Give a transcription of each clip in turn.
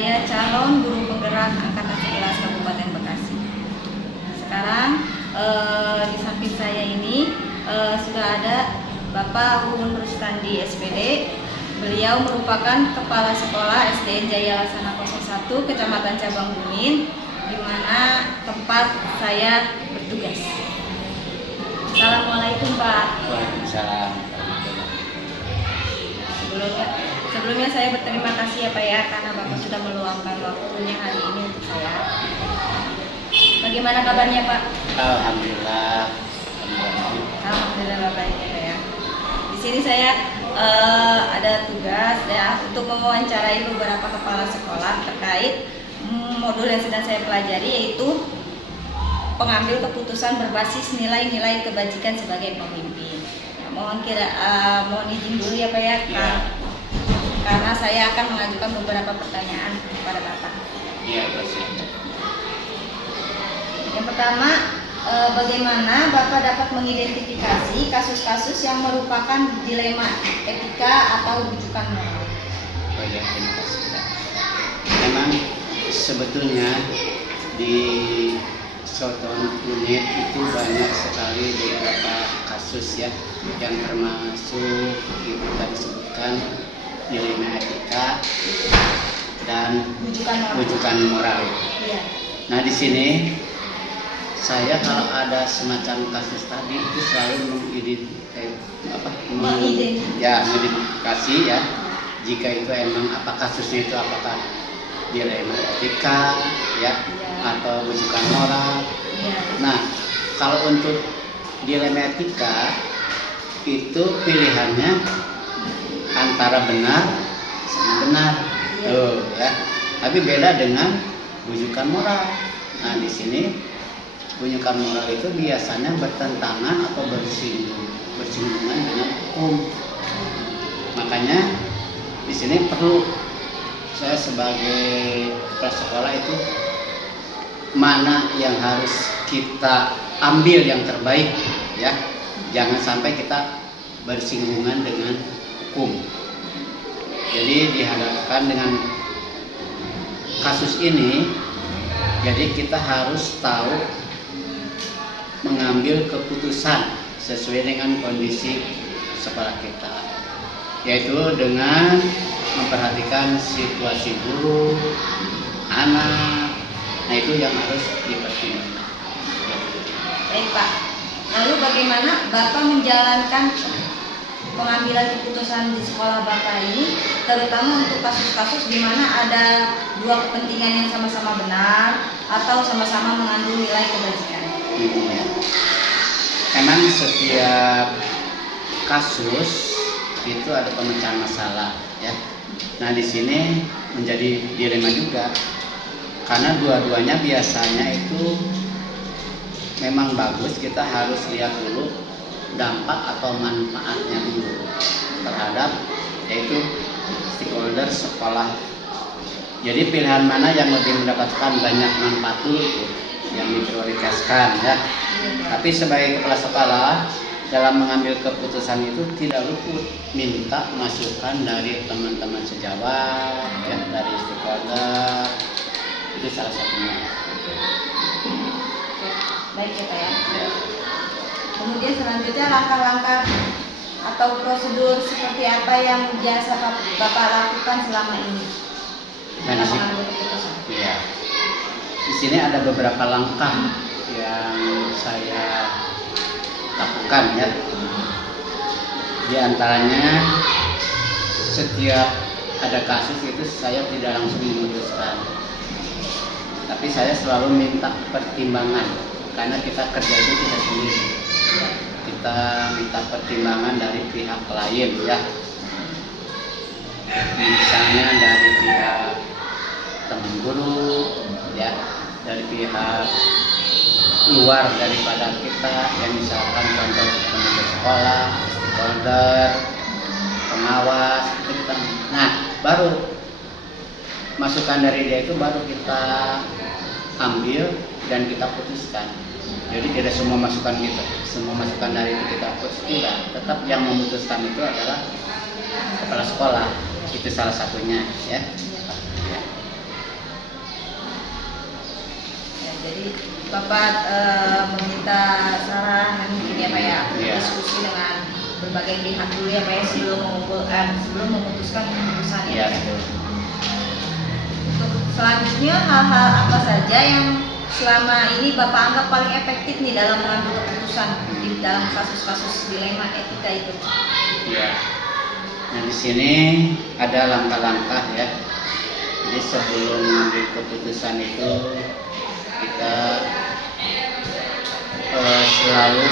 saya calon guru penggerak angkatan 11 Kabupaten Bekasi. Sekarang di samping saya ini sudah ada Bapak Uun Rustandi SPD. Beliau merupakan Kepala Sekolah SD Jaya Laksana 01 Kecamatan Cabang Bumin, di mana tempat saya bertugas. Assalamualaikum Pak. Waalaikumsalam. Sebelumnya saya berterima kasih ya Pak ya, karena Bapak sudah meluangkan waktunya hari ini untuk saya. Bagaimana kabarnya Pak? Alhamdulillah. Alhamdulillah baik ya Pak ya. Di sini saya ada tugas ya untuk mewawancarai beberapa kepala sekolah terkait modul yang sedang saya pelajari, yaitu pengambil keputusan berbasis nilai-nilai kebajikan sebagai pemimpin. Mohon izin dulu ya Pak ya, karena saya akan mengajukan beberapa pertanyaan kepada Bapak. Iya, pasti. Yang pertama, bagaimana Bapak dapat mengidentifikasi kasus-kasus yang merupakan dilema etika atau rujukan moral? Oh ya, terima kasih. Memang sebetulnya di Soton Unit itu banyak sekali beberapa kasus ya, yang termasuk itu tadi disebutkan dilema etika dan rujukan moral. Iya. Nah, di sini saya kalau ada semacam kasus tadi itu selalu mengidentifikasi ya, jika itu emang apa kasusnya itu, apakah dilema etika ya, atau rujukan moral. Nah, kalau untuk dilema etika itu pilihannya antara benar sama benar, tuh ya. Tapi beda dengan rujukan moral. Nah, di sini rujukan moral itu biasanya bertentangan atau bersinggungan dengan hukum. Makanya di sini perlu saya sebagai kepala sekolah itu mana yang harus kita ambil yang terbaik ya. Jangan sampai kita bersinggungan dengan hukum. Jadi dihadapkan dengan kasus ini, jadi kita harus tahu mengambil keputusan sesuai dengan kondisi sekolah kita, yaitu dengan memperhatikan situasi guru, anak. Nah, itu yang harus dipertimbangkan. Baik Pak. Lalu bagaimana Bapak menjalankan pengambilan keputusan di sekolah Bapak ini, terutama untuk kasus-kasus di mana ada dua kepentingan yang sama-sama benar atau sama-sama mengandung nilai kebajikan? Emang setiap kasus itu ada pemecahan masalah ya. Nah, di sini menjadi dilema juga, karena dua-duanya biasanya itu memang bagus. Kita harus lihat dulu dampak atau manfaatnya dulu terhadap yaitu stakeholder sekolah. Jadi pilihan mana yang lebih mendapatkan banyak manfaat dulu yang diprioritaskan ya. Tapi sebagai kepala sekolah dalam mengambil keputusan itu tidak luput minta masukan dari teman-teman sejawat ya, dari stakeholder. Itu salah satunya. Baik ya Pak ya. Kemudian selanjutnya langkah-langkah atau prosedur seperti apa yang biasa Bapak lakukan selama ini dalam mengambil keputusan? Iya. Di sini ada beberapa langkah yang saya lakukan ya. Di antaranya setiap ada kasus itu saya tidak langsung memutuskan, tapi saya selalu minta pertimbangan, karena kita kerja itu kita sendiri. Kita minta pertimbangan dari pihak lain ya. Misalnya dari pihak teman guru ya, dari pihak luar daripada kita, yang misalkan contoh teman sekolah, stakeholder, pengawas itu kita. Nah, baru masukan dari dia itu baru kita ambil dan kita putuskan. Jadi tidak semua masukan dari itu kita putus, tidak. Tetap yang memutuskan itu adalah kepala sekolah. Itu salah satunya ya. Jadi Bapak meminta saran mungkin ya Pak ya, Iya. diskusi dengan berbagai pihak dulu ya Pak ya sebelum memutuskan keputusan Iya, ya. betul. Untuk selanjutnya hal-hal apa saja yang selama ini Bapak anggap paling efektif nih dalam mengambil keputusan di dalam kasus-kasus dilema etika itu? Ya. Nah, di sini ada langkah-langkah ya. Jadi sebelum mengambil keputusan itu kita selalu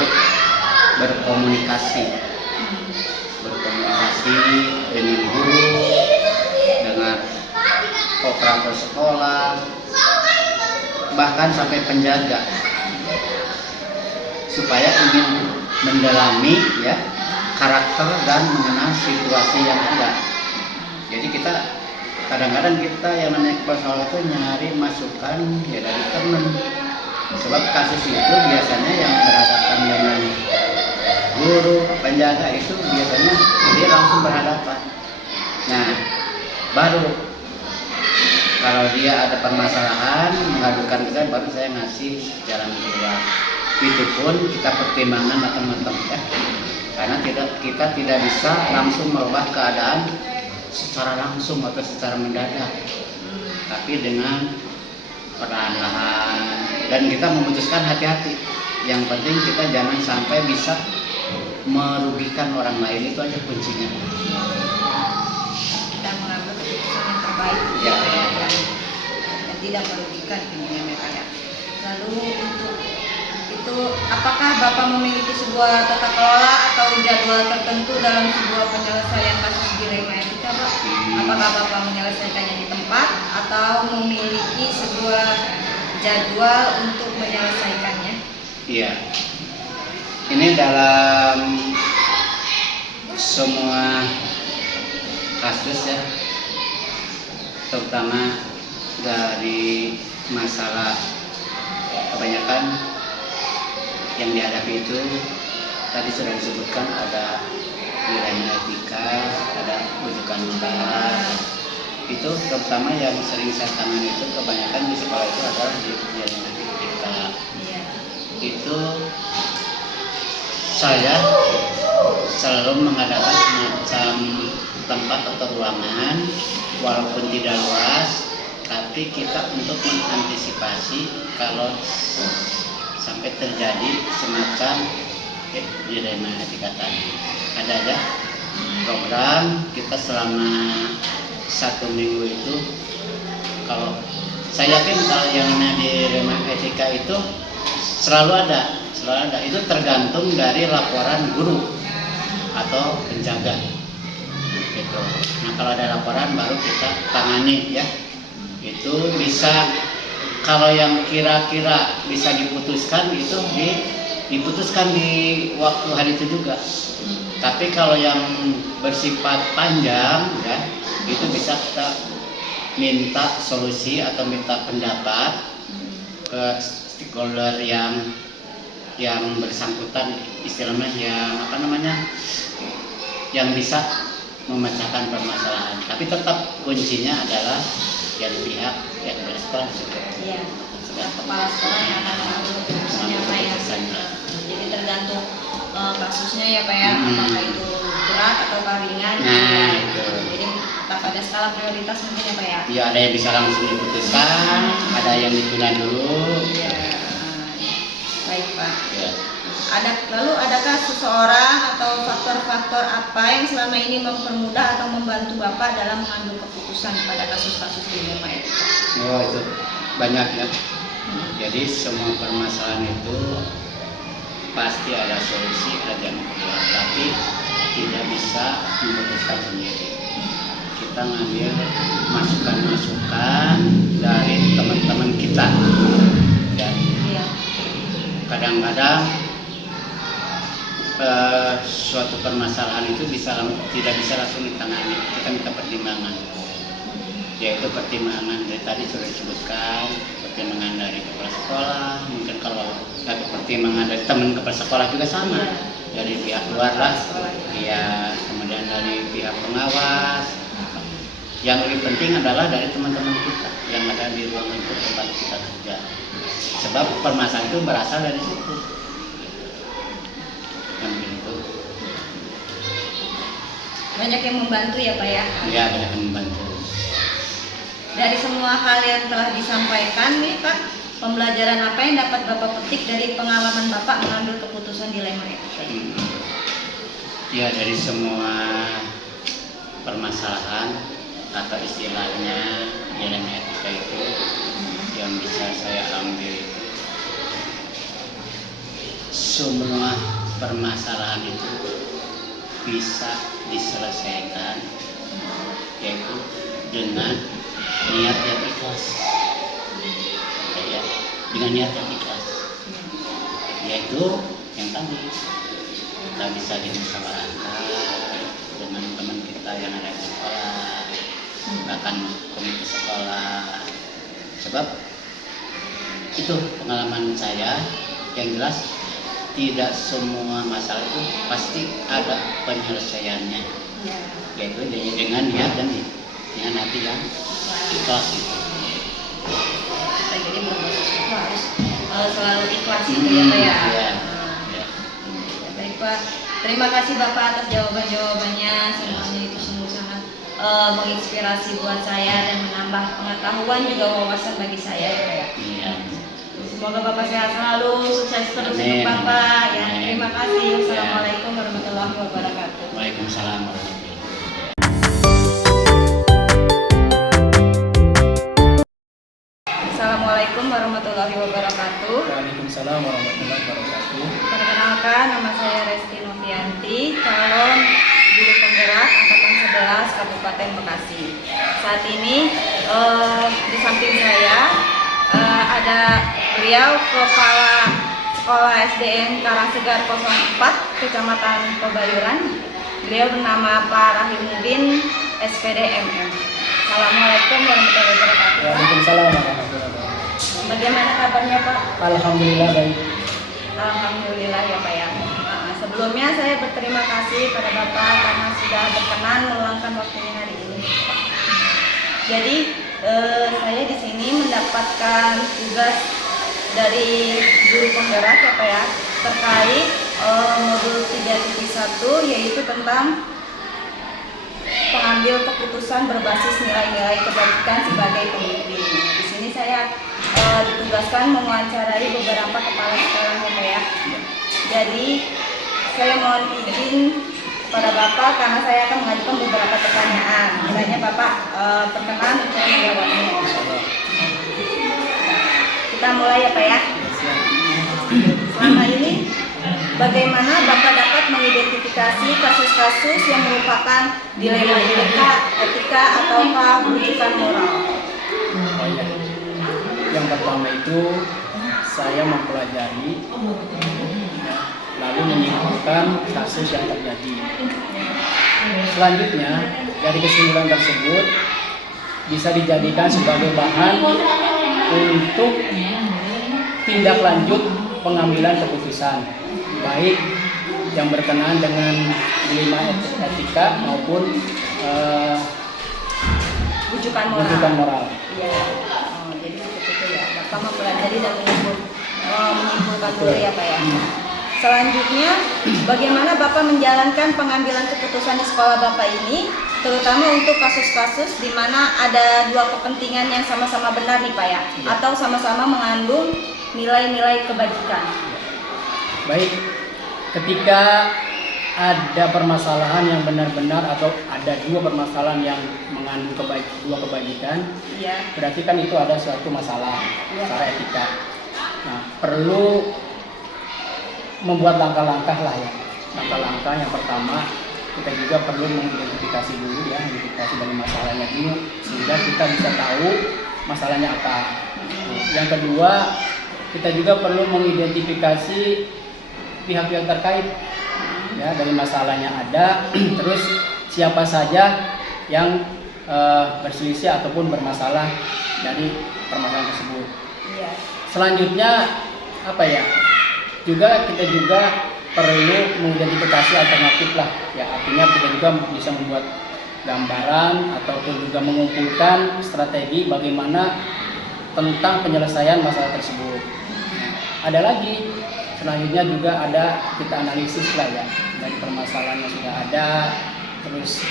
berkomunikasi dengan guru, dengan operator sekolah, bahkan sampai penjaga, supaya ingin mendalami ya karakter dan mengenal situasi yang ada. Jadi kita kadang-kadang kita yang namanya kepala sekolah itu nyari masukan ya dari teman. Sebab kasus itu biasanya yang berhadapan dengan guru, penjaga itu biasanya dia langsung berhadapan. Nah, baru kalau dia ada permasalahan mengadukan ke saya, baru saya ngasih jalan keluar. Itu pun kita pertimbangkan teman-teman ya. Karena kita tidak bisa langsung merubah keadaan secara langsung atau secara mendadak, tapi dengan perlahan-lahan, dan kita memutuskan hati-hati. Yang penting kita jangan sampai bisa merugikan orang lain, itu aja kuncinya. Kita mengambil keputusan yang terbaik Ya. dan tidak merugikan mereka ya. Lalu untuk itu, apakah Bapak memiliki sebuah tata kelola atau jadwal tertentu dalam sebuah penyelesaian kasus dilema etika, Pak? Apakah Bapak menyelesaikannya di tempat atau memiliki sebuah jadwal untuk menyelesaikannya? Iya. Ini dalam semua kasus ya, terutama dari masalah kebanyakan yang dihadapi itu tadi sudah disebutkan, ada dilema etika, ada rujukan utara. Itu terutama yang sering saya tangani itu kebanyakan di sekolah itu adalah di dilema etika. Iya. Itu saya selalu mengadakan semacam tempat atau ruangan, walaupun tidak luas, tapi kita untuk mengantisipasi kalau sampai terjadi semacam dilema etika tadi. Ada aja program kita selama 1 minggu itu. Kalau saya yakin kalau yang namanya dilema etika itu selalu ada. Itu tergantung dari laporan guru atau penjaga gitu. Nah, kalau ada laporan baru kita tangani ya. Itu bisa, kalau yang kira-kira bisa diputuskan itu diputuskan di waktu hari itu juga. Tapi kalau yang bersifat panjang ya, itu bisa kita minta solusi atau minta pendapat ke stakeholder yang bersangkutan, istilahnya yang bisa memecahkan permasalahan. Tapi tetap kuncinya adalah yang pihak yang bersekolah. Iya. Dan kepala sekolah yang akan mengambil keputusannya Pak ya. Jadi tergantung kasusnya ya Pak ya, apakah itu berat atau ringan. Nah, itu. Jadi tetap ada skala prioritas mungkin ya Pak ya. Iya, ada yang bisa langsung diputuskan, ada yang ditunda dulu. Iya. Baik Pak. Ya. Lalu adakah seseorang atau faktor-faktor apa yang selama ini mempermudah atau membantu Bapak dalam mengambil keputusan pada kasus-kasus dilema etika? Oh, itu banyak ya. Jadi semua permasalahan itu pasti ada solusi, ada jalan keluar, tapi tidak bisa memutuskan sendiri. Kita ngambil masukan-masukan dari teman-teman kita. Dan Iya. kadang-kadang suatu permasalahan itu tidak bisa langsung ditangani. Kita minta pertimbangan, yaitu pertimbangan dari tadi sudah disebutkan, pertimbangan dari kepala sekolah, mungkin kalau ada pertimbangan dari teman kepala sekolah juga sama, dari pihak luar lah, ya, kemudian dari pihak pengawas. Yang lebih penting adalah dari teman-teman kita yang ada di ruangan itu tempat kita kerja. Sebab permasalahan itu berasal dari situ. Kan begitu. Banyak yang membantu ya Pak ya. Ya, banyak yang membantu. Dari semua hal yang telah disampaikan nih Pak, pembelajaran apa yang dapat Bapak petik dari pengalaman Bapak mengambil keputusan dilema etika ini? Ya, dari semua permasalahan atau istilahnya dilema etika itu yang bisa saya ambil itu, semua permasalahan itu bisa diselesaikan yaitu dengan niat yang ikhlas, ya, dengan niat yang ikhlas, yaitu yang tadi kita bisa dimusyawarahkan dengan teman kita yang ada di sekolah, bahkan komite sekolah. Sebab itu pengalaman saya, yang jelas tidak semua masalah itu pasti ada penyelesaiannya, yaitu dengan niat dan dengan hati yang ikhlas itu. Jadi berbuat sesuatu harus selalu ikhlas gitu ya Pak ya. Ya. Ya, baik Pak, terima kasih Bapak atas jawabannya. Semuanya itu sungguh sangat menginspirasi buat saya dan menambah pengetahuan juga wawasan bagi saya ya Pak ya. Iya. Semoga Bapak sehat selalu, sukses terus untuk Amin. Bapak. Ya, Amin. terima kasih. Ya. Wassalamualaikum warahmatullahi wabarakatuh. Waalaikumsalam warahmatullahi wabarakatuh. Assalamualaikum warahmatullahi wabarakatuh. Waalaikumsalam warahmatullahi wabarakatuh. Perkenalkan, nama saya Resti Novianti, calon guru penggerak angkatan 11 Kabupaten Bekasi. Saat ini di samping saya ada beliau Kepala Sekolah SDN Karangsegar 04 Kecamatan Pebayuran. Beliau bernama Pak Rahimudin SPD MM. Assalamualaikum warahmatullahi wabarakatuh. Waalaikumsalam warahmatullahi wabarakatuh. Bagaimana kabarnya Pak? Alhamdulillah baik. Alhamdulillah ya Pak ya. Sebelumnya saya berterima kasih pada Bapak karena sudah berkenan meluangkan waktunya hari ini. Jadi saya di sini mendapatkan tugas dari guru penggerak ya Pak ya, terkait modul 3.1 yaitu tentang pengambil keputusan berbasis nilai-nilai kebajikan sebagai pemimpin. Di sini saya ditugaskan mewawancarai beberapa kepala sekolah ya Pak ya. Jadi saya mohon izin pada Bapak karena saya akan mengajukan beberapa pertanyaan. Kiranya Bapak berkenan untuk menjawabnya. Kita mulai ya Pak ya. Selama ini bagaimana Bapak dapat mengidentifikasi kasus-kasus yang merupakan dilema etika ataukah rujukan moral? Oh iya. Yang pertama itu saya mempelajari, lalu menyimpulkan kasus yang terjadi. Selanjutnya dari kesimpulan tersebut bisa dijadikan sebagai bahan untuk tindak lanjut pengambilan keputusan, baik yang berkenaan dengan dilema etika maupun Rujukan rujukan moral. moral. Iya. Oh, jadi seperti itu ya. Bapak mempelajari dan menyimpulkan dulu ya Pak ya. Selanjutnya, bagaimana Bapak menjalankan pengambilan keputusan di sekolah Bapak ini, terutama untuk kasus-kasus di mana ada dua kepentingan yang sama-sama benar nih Pak ya, atau sama-sama mengandung nilai-nilai kebajikan. Baik, ketika ada permasalahan yang benar-benar atau ada dua permasalahan yang mengandung dua kebajikan, Iya. berarti kan itu ada suatu masalah Iya. secara etika. Nah, perlu membuat langkah-langkah lah ya. Langkah-langkah yang pertama, kita juga perlu mengidentifikasi dulu ya, identifikasi dari masalahnya dulu sehingga kita bisa tahu masalahnya apa. Yang kedua, kita juga perlu mengidentifikasi pihak-pihak terkait ya dari masalahnya ada, terus siapa saja yang berselisih ataupun bermasalah dari permasalahan tersebut. Iya. Selanjutnya apa ya? Kita juga perlu mengidentifikasi alternatif lah ya, artinya kita juga bisa membuat gambaran ataupun juga mengumpulkan strategi bagaimana tentang penyelesaian masalah tersebut. Ada lagi, selanjutnya juga ada kita analisis lah ya, dari permasalahan yang sudah ada, terus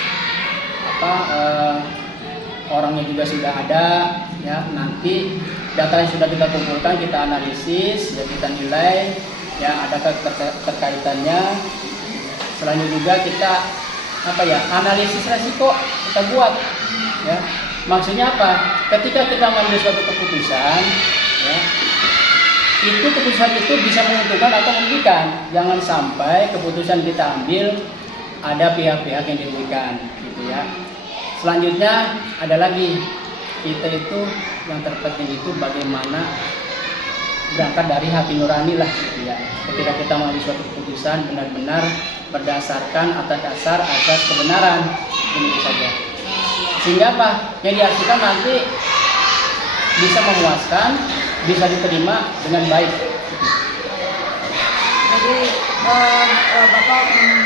orangnya juga sudah ada ya. Nanti data yang sudah kita kumpulkan kita analisis ya, kita nilai ya adakah keterkaitannya. Selanjutnya juga kita analisis resiko kita buat ya. Maksudnya apa? Ketika kita mengambil suatu keputusan ya, itu keputusan itu bisa menguntungkan atau merugikan. Jangan sampai keputusan kita ambil ada pihak-pihak yang dirugikan gitu ya. Selanjutnya ada lagi, kita itu yang terpenting itu bagaimana berangkat dari hati nurani lah gitu ya. Ketika kita mengambil suatu keputusan benar-benar berdasarkan atas dasar asas kebenaran, ini saja. Sehingga apa? Yang dihasilkan nanti bisa memuaskan, bisa diterima dengan baik. Jadi Bapak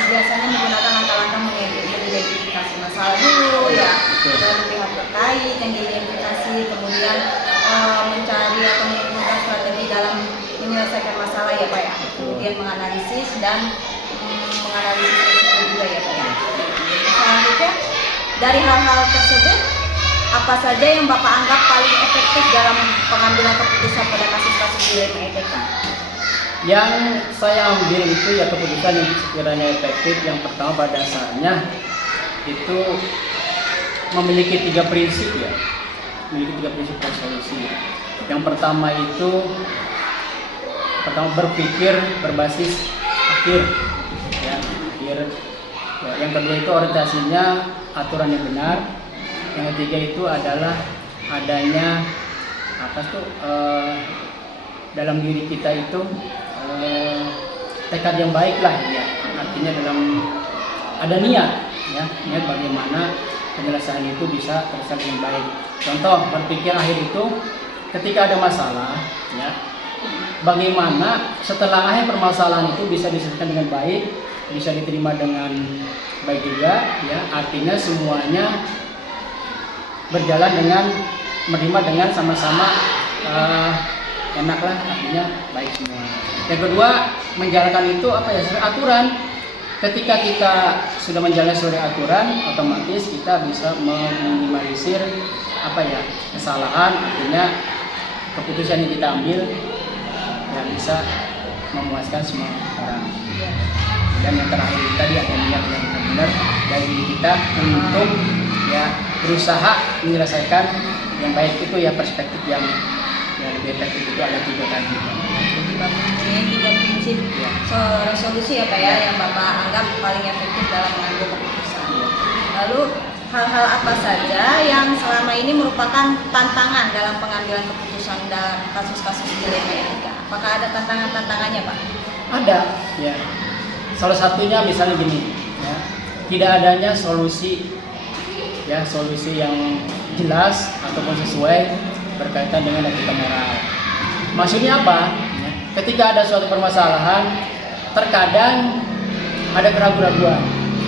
biasanya menggunakan langkah-langkah mengidentifikasi masalah dulu ya, dari pihak terkait yang diidentifikasi, kemudian mencari atau mengumpulkan strategi dalam menyelesaikan masalah ya Pak ya, kemudian menganalisis dan menganalisis risiko juga ya Pak ya. Selanjutnya dari hal-hal tersebut, apa saja yang Bapak anggap paling efektif dalam pengambilan keputusan pada kasus-kasus dilema etika? Yang saya ambil itu ya keputusan yang sekiranya efektif. Yang pertama pada dasarnya itu memiliki 3 prinsip ya, memiliki 3 prinsip resolusi. Yang pertama itu berpikir berbasis akhir ya, akhir. Ya, yang kedua itu orientasinya aturan yang benar. Yang ketiga itu adalah adanya dalam diri kita itu tekad yang baik lah ya. Artinya dalam ada niat ya, niat bagaimana penyelesaian itu bisa terselesaikan dengan baik. Contoh berpikir akhir itu ketika ada masalah ya, bagaimana setelah akhir permasalahan itu bisa diselesaikan dengan baik, bisa diterima dengan baik juga ya. Artinya semuanya berjalan dengan menerima dengan sama-sama enak lah, artinya baik semua. Yang kedua, menjalankan itu sesuai aturan. Ketika kita sudah menjalani sesuai aturan, otomatis kita bisa meminimalisir kesalahan. Artinya keputusan yang kita ambil ya bisa memuaskan semua orang. Dan yang terakhir tadi ada niat yang benar-benar dari diri kita untuk ya berusaha menyelesaikan yang baik. Itu ya perspektif yang lebih efektif itu ada 3 tadi. Jadi Bapak mempunyai 3 prinsip resolusi ya Pak ya, yang Bapak anggap paling efektif dalam mengambil keputusan. Lalu hal-hal apa saja yang selama ini merupakan tantangan dalam pengambilan keputusan dalam kasus-kasus dilema etika? Apakah ada tantangannya Pak? Ada ya. Salah satunya misalnya gini ya, tidak adanya solusi yang jelas ataupun sesuai berkaitan dengan etika moral. Maksudnya apa? Ya, ketika ada suatu permasalahan, terkadang ada keraguan-keraguan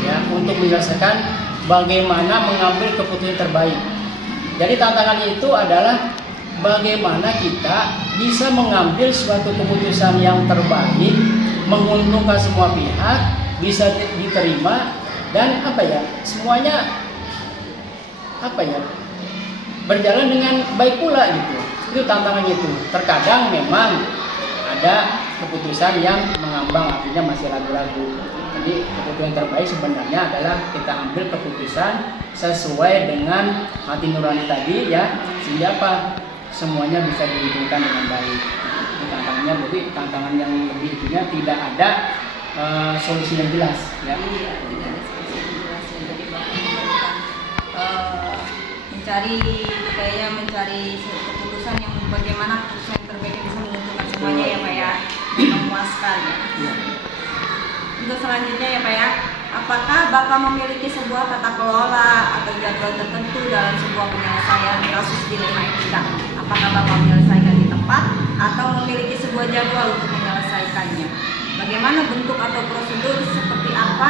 ya untuk menyelesaikan bagaimana mengambil keputusan terbaik. Jadi tantangan itu adalah bagaimana kita bisa mengambil suatu keputusan yang terbaik, menguntungkan semua pihak, bisa diterima dan semuanya berjalan dengan baik pula gitu. Itu tantangannya itu. Terkadang memang ada keputusan yang mengambang, artinya masih ragu-ragu. Jadi keputusan terbaik sebenarnya adalah kita ambil keputusan sesuai dengan hati nurani tadi ya, sehingga semuanya bisa diuntungkan dengan baik. Itu tantangannya. Jadi tantangan yang lebih itunya tidak ada solusi yang jelas ya. Iya, tidak ada solusi yang jelas. Jadi mencari keputusan yang bagaimana keputusan yang terbaik bisa menguntungkan semuanya ya Pak ya, dan memuaskan ya. Untuk selanjutnya ya Pak ya, apakah Bapak memiliki sebuah tata kelola atau jadwal tertentu dalam sebuah penyelesaian kasus dilema etika? Apakah Bapak menyelesaikan di tempat atau memiliki sebuah jadwal untuk menyelesaikannya? Bagaimana bentuk atau prosedur seperti apa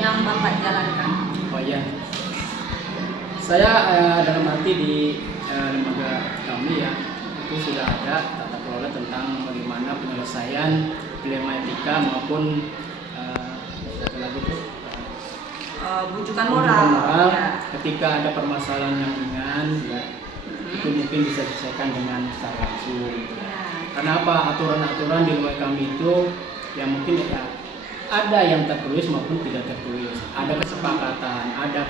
yang Bapak jalankan? Oh iya, saya dalam arti di lembaga kami ya, itu sudah ada tata kelola tentang bagaimana penyelesaian dilema etika maupun satu lagi tuh bujukan bujukan moral. moral. Ya. Ketika ada permasalahan yang ringan, ya, itu mungkin bisa diselesaikan dengan secara langsung. Ya. Karena apa, aturan-aturan di luar kami itu yang mungkin ya, ada yang tertulis maupun tidak tertulis, ada kesepakatan, ada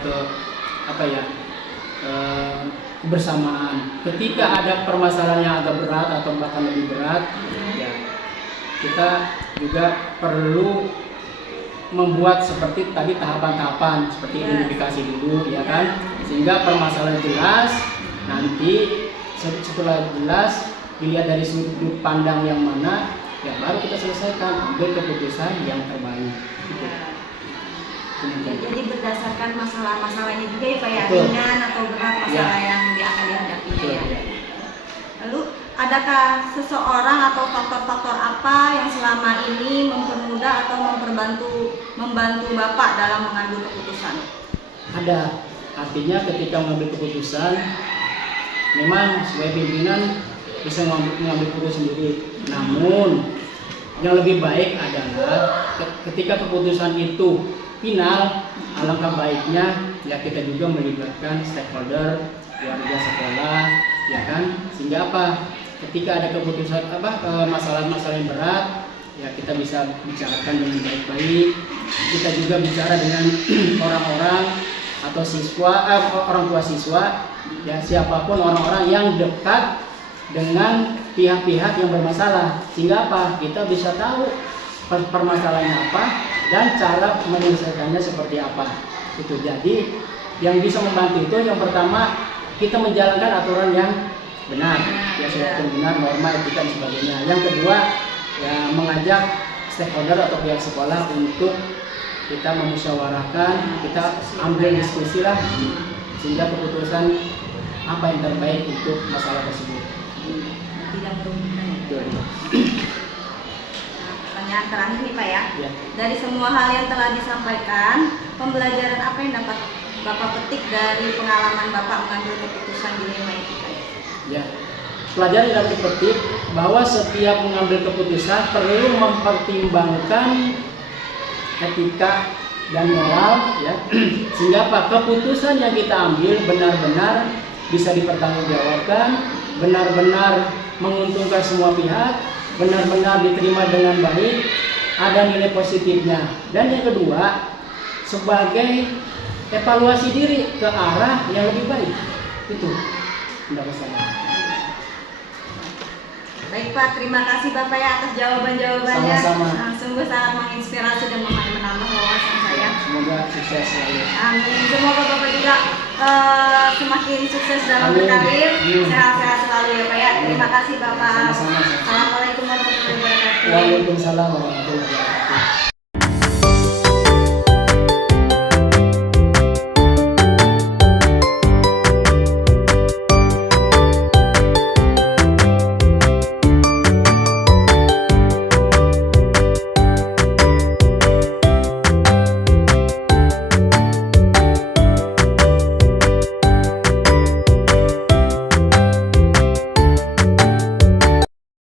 kebersamaan. Ketika ada permasalahan yang agak berat atau bahkan lebih berat, ya kita juga perlu membuat seperti tadi tahapan-tahapan seperti identifikasi dulu, ya kan, sehingga permasalahan jelas. Nanti setelah jelas dilihat dari sudut pandang yang mana, ya baru kita selesaikan, ambil keputusan yang terbaik. Gitu. Ya, jadi berdasarkan masalah-masalahnya juga ya Pak ya, Betul. ringan atau berat masalah yang akan dihadapi. Betul, Ya. ya. Lalu adakah seseorang atau faktor-faktor apa yang selama ini mempermudah atau membantu Bapak dalam mengambil keputusan? Ada, artinya ketika mengambil keputusan, memang sebagai pimpinan bisa mengambil keputusan sendiri. Namun yang lebih baik adalah ketika keputusan itu final, alangkah baiknya ya kita juga melibatkan stakeholder, keluarga sekolah, ya kan, sehingga apa? Ketika ada keputusan masalah-masalah yang berat, ya kita bisa bicarakan dengan baik-baik. Kita juga bicara dengan orang-orang atau orang tua siswa, ya siapapun orang-orang yang dekat dengan pihak-pihak yang bermasalah, sehingga apa? Kita bisa tahu permasalahannya apa dan cara menyelesaikannya seperti apa. Itu jadi yang bisa membantu itu yang pertama kita menjalankan aturan yang benar, ya sudah benar, norma, etika dan sebagainya. Yang kedua ya mengajak stakeholder atau pihak sekolah untuk kita memusyawarahkan, kita ambil diskusi lah sehingga keputusan apa yang terbaik untuk masalah tersebut. Tidak merugikan ya. Betul. Nah, pertanyaan terakhir nih Pak ya. Ya. Dari semua hal yang telah disampaikan, pembelajaran apa yang dapat Bapak petik dari pengalaman Bapak mengambil keputusan dilema etika? Ya, pelajaran yang dapat dipetik bahwa setiap mengambil keputusan perlu mempertimbangkan etika dan moral, ya, sehingga apa keputusan yang kita ambil benar-benar bisa dipertanggungjawabkan, benar-benar menguntungkan semua pihak, benar-benar diterima dengan baik, ada nilai positifnya. Dan yang kedua, sebagai evaluasi diri ke arah yang lebih baik. Itu pendapat saya. Baik Pak, terima kasih Bapak ya atas jawaban-jawabannya. Sama-sama. Sungguh sangat menginspirasi dan menambah wawasan saya. Semoga sukses selalu. Amin. Semoga Bapak juga semakin sukses dalam Amin. berkarir, Amin. sehat-sehat selalu ya Pak ya. Terima kasih Bapak. Sama-sama. Assalamualaikum warahmatullahi wabarakatuh. Waalaikumsalam warahmatullahi wabarakatuh.